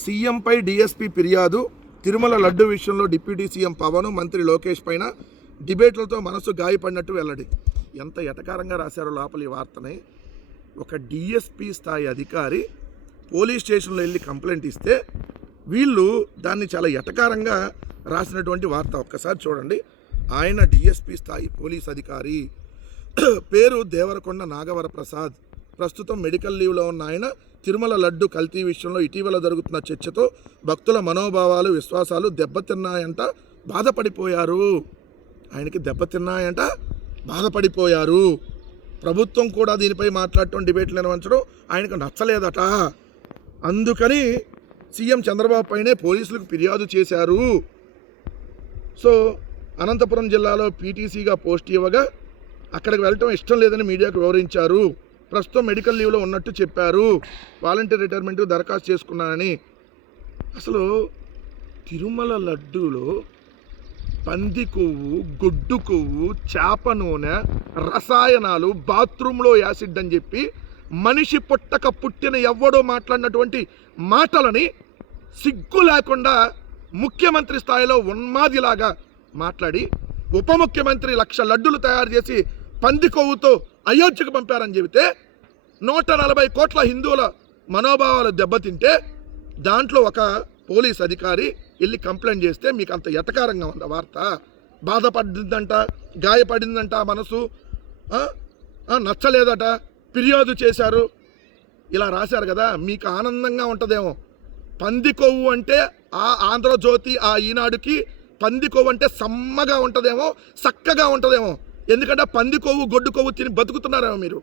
సీఎంపై DSP ఫిర్యాదు, తిరుమల లడ్డు విషయంలో deputy CM Pawan, మంత్రి లోకేష్ పైన డిబేట్లతో మనసు గాయపడినట్టు వెల్లడి. ఎంత ఎటకారంగా రాశారో లోపల ఈ వార్తని. ఒక డీఎస్పీ స్థాయి అధికారి పోలీస్ స్టేషన్లో వెళ్ళి కంప్లైంట్ ఇస్తే వీళ్ళు దాన్ని చాలా ఎటకారంగా రాసినటువంటి వార్త ఒక్కసారి చూడండి. ఆయన డీఎస్పీ స్థాయి పోలీస్ అధికారి, పేరు దేవరకొండ నాగవర ప్రసాద్. ప్రస్తుతం మెడికల్ లీవ్లో ఉన్న ఆయన తిరుమల లడ్డు కల్తీ విషయంలో ఇటీవల జరుగుతున్న చర్చతో భక్తుల మనోభావాలు, విశ్వాసాలు దెబ్బతిన్నాయంట, బాధపడిపోయారు. ఆయనకి దెబ్బతిన్నాయంట, బాధపడిపోయారు. ప్రభుత్వం కూడా దీనిపై మాట్లాడటం, డిబేట్లు నిర్వహించడం ఆయనకు నచ్చలేదట. అందుకని సీఎం చంద్రబాబు పైనే పోలీసులకు ఫిర్యాదు చేశారు. సో అనంతపురం జిల్లాలో పీటీసీగా పోస్ట్ ఇవ్వగా అక్కడికి వెళ్ళటం ఇష్టం లేదని మీడియాకు వివరించారు. ప్రస్తుతం మెడికల్ లీవ్లో ఉన్నట్టు చెప్పారు. వాలంటీర్ రిటైర్మెంట్కి దరఖాస్తు చేసుకున్నానని. అసలు తిరుమల లడ్డూలో పంది కొవ్వు, గొడ్డు కొవ్వు, చేప నూనె, రసాయనాలు, బాత్రూంలో యాసిడ్ అని చెప్పి మనిషి పుట్టక పుట్టిన ఎవ్వడో మాట్లాడినటువంటి మాటలని సిగ్గు లేకుండా ముఖ్యమంత్రి స్థాయిలో ఉన్మాదిలాగా మాట్లాడి, ఉప ముఖ్యమంత్రి 1,00,000 లడ్డులు తయారు చేసి పంది కొవ్వుతో అయోధ్యకు పంపారని చెబితే 140 కోట్ల హిందువుల మనోభావాలు దెబ్బతింటే దాంట్లో ఒక పోలీస్ అధికారి వెళ్ళి కంప్లైంట్ చేస్తే మీకు అంత ఎటకారంగా ఉందా వార్త? బాధపడిందంట, గాయపడిందంట మనసు, నచ్చలేదట, ఫిర్యాదు చేశారు, ఇలా రాశారు కదా. మీకు ఆనందంగా ఉంటుందేమో. పంది కొవ్వు అంటే ఆ ఆంధ్రజ్యోతి, ఆ ఈనాడుకి పంది కొవ్వు అంటే సమ్మగా ఉంటుందేమో, చక్కగా ఉంటుందేమో. ఎందుకంటే పంది కొవ్వు, గొడ్డు కొవ్వు తిని బతుకుతున్నారేమో మీరు.